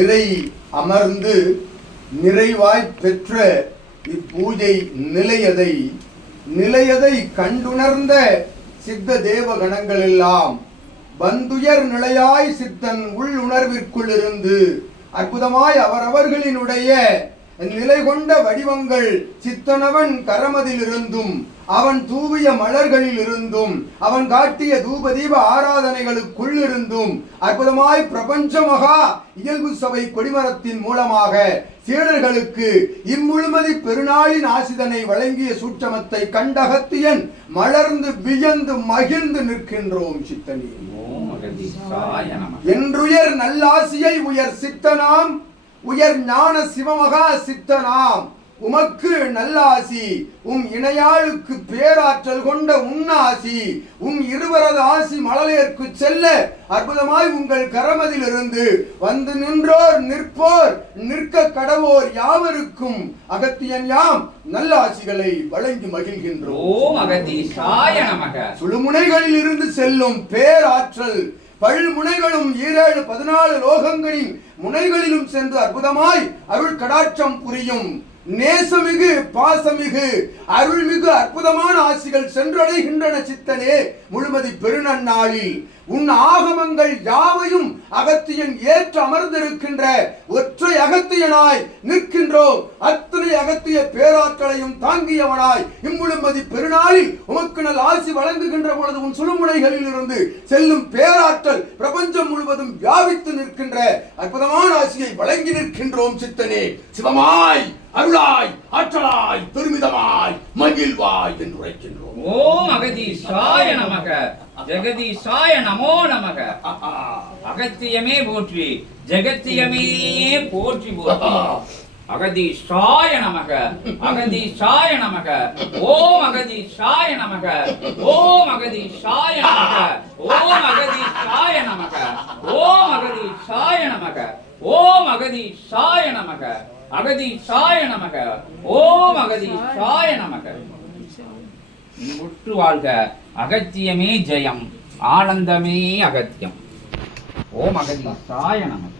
நிறை அமர்ந்து நிறைவாய் பெற்ற இப்பூஜை நிலையதை கண்டுணர்ந்த சித்த தேவ கணங்கள் எல்லாம் வந்துயர் நிலையாய் சித்தன் உள் உணர்விற்குள் இருந்து அற்புதமாய் அவரவர்களினுடைய நிலை கொண்ட வடிவங்கள் சித்தனவன் கரமதிலிருந்தும் அவன் தூவிய மலர்களில் இருந்தும் அவன் காட்டிய தூப தீப ஆராதனைகளுக்குள் இருந்தும் அற்புதமாய் பிரபஞ்ச மகா இயல்பு சபை கொடிமரத்தின் மூலமாக சீடர்களுக்கு இம்முழுமதி பெருநாளின் ஆசிதனை வழங்கிய சூட்சமத்தை கண்டகத்தியன் மலர்ந்து வியந்து மகிழ்ந்து நிற்கின்றோம் சித்தனே. என்றுயர் நல்லாசியை உயர் சித்தனாம் உயர் ஞான சிவமகா சித்தனாம் உமக்கு நல்லாசி இணையாளுக்கு பேராற்றல் கொண்ட உன்னாசி இருவரது ஆசி மழலையர்க்கு செல்ல அற்புதமாய் உங்கள் கரமதிலிருந்து வந்து நின்றோர் நிற்போர் நிற்க கடவோர் யாவருக்கும் அகத்தியன் யாம் நல்லாசிகளை வழங்கி மகிழ்கின்றோம். சுழுமுனைகளில் இருந்து செல்லும் பேராற்றல் பல்முனைகளும் 14 லோகங்களின் முனைகளிலும் சென்று அற்புதமாய் அருள் கடாட்சம் புரியும் நேசமிகு பாசமிகு அருள்மிகு அற்புதமான ஆசிகள் சென்றடைகின்றன சித்தனே. முழுமதி பெருநன்னாளில் உன் ஆகமங்கள் யாவையும் அகத்தியன் ஏற்று அமர்ந்திருக்கின்ற ஒற்றை அகத்தியனாய் நிற்கின்றோம். அத்தனை அகத்திய பேராற்றலையும் தாங்கியவனாய் இம்முழுமதி பெருநாளில் உமக்கு நல் ஆசி வழங்குகின்ற பொழுது உன் சுழுமுனைகளில் இருந்து செல்லும் பேராற்றல் பிரபஞ்சம் முழுவதும் வியாபித்து நிற்கின்ற அற்புதமான ஆசியை வழங்கி நிற்கின்றோம் சித்தனே. சிவமாய் அருளாய் ஆற்றலாய் பெருமிதமாய் மகிழ்வாய் என்று உரைக்கின்றோம். ஓம் அகதீசாய நமக ஜெகதீசாய நமோ நமக. அகத்தியமே போற்றி ஜெகத்தியமே போற்றி போற்றி. அகதீசாய நமக அகதீசாய நமக. ஓம் அகதீசாய நமக ஓம் அகதீசாய நமக ஓம் அகதீசாய நமக ஓம் அகதீசாய நமக ஓம் அகதீசாய நமக அகதீசாய நமக ஓம் அகதீசாய நமக. முற்று வாழ்க. அகத்தியமே ஜெயம் ஆனந்தமே அகத்தியம். ஓம் அகதீசாய நமக.